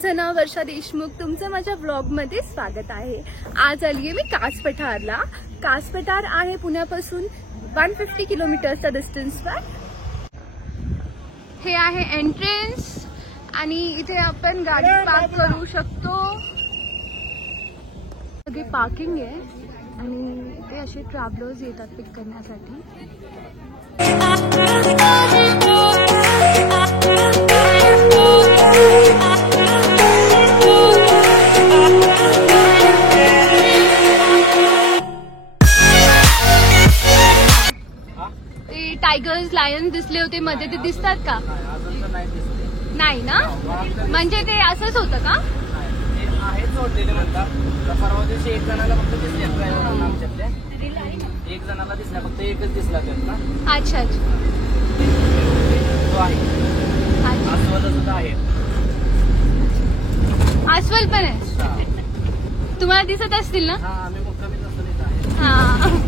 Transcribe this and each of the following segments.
माझं नाव वर्षा देशमुख. तुमचं माझ्या व्लॉगमध्ये स्वागत आहे. आज आली आहे मी कास पठारला. कास पठार आहे पुण्यापासून 150 किलोमीटरच्या डिस्टन्सवर. हे आहे एंट्रन्स आणि इथे आपण गाडी पार्क करू शकतो. सगळे पार्किंग आहे आणि इथे असे ट्रॅव्हलर्स येतात पिक करण्यासाठी. ते टायगर्स लायन्स दिसले होते मध्ये, ते दिसतात का? नाही ना, म्हणजे ते असंच होतं का? परवा दिवशी एक जणाला फक्त दिसले ड्रायव्हरांना आमच्यातल्या, एक जणाला दिसला, फक्त एकच दिसला त्यांना. अच्छा अच्छा, तो आहे अस्वल सुद्धा आहे. अस्वल पण आहे, तुम्हाला दिसत असतील ना? हा, आम्ही मुक्कामीच असतो तिथं आहे. हा.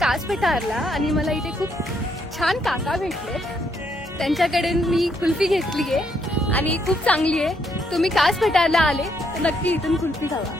कास पठारला आणि मला इथे खूप छान काका भेटले. त्यांच्याकडे मी कुल्फी घेतली आहे आणि खूप चांगली आहे. तुम्ही कास पठारला आले तर नक्की इथून कुल्फी खावा.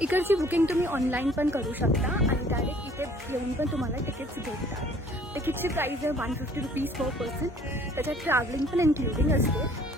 इकडची बुकिंग तुम्ही ऑनलाईन पण करू शकता आणि डायरेक्ट इथे येऊन पण तुम्हाला तिकीट्स भेटतात. तिकीटची प्राईस आहे 150 रुपीज पर पर्सन. त्याच्यात ट्रॅव्हलिंग पण इन्क्लुडिंग असते.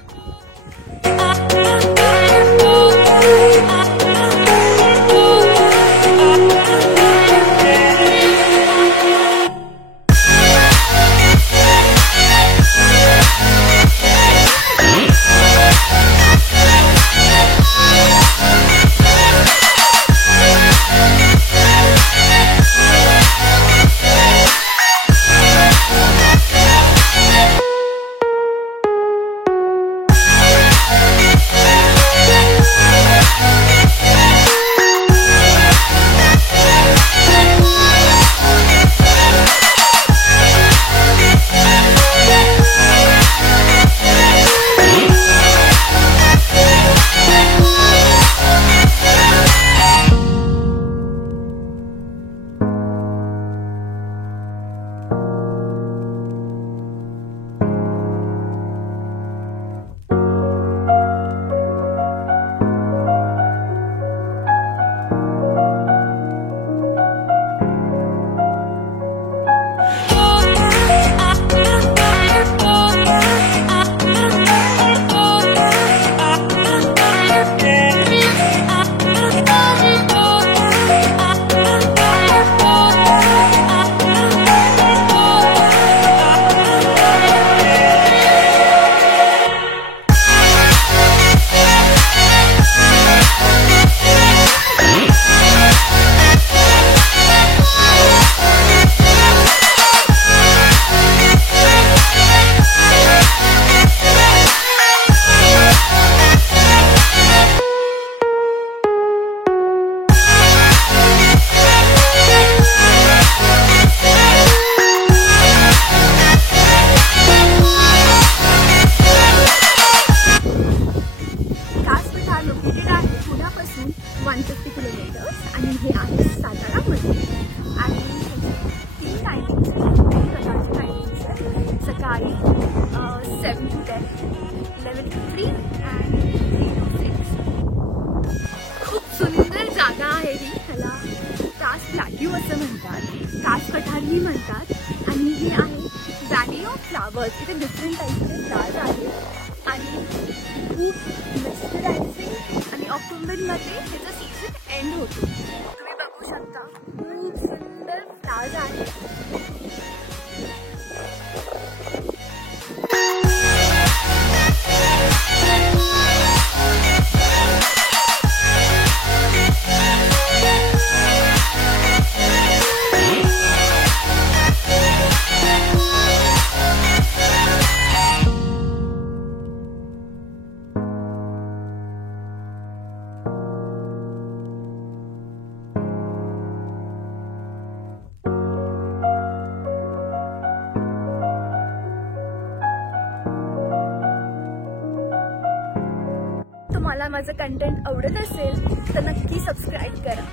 फ्लावर्स, इथे डिफरंट टाईपचे फ्लावर्स आहेत आणि खूप मस्त डान्सिंग आणि ऑक्टोबरमध्ये त्याचा सीझन एंड होतो. तुम्ही बघू शकता खूप सुंदर फ्लावर्स आहेत. तुम्हाला माझं कंटेंट आवडत असेल तर नक्की सबस्क्राईब करा.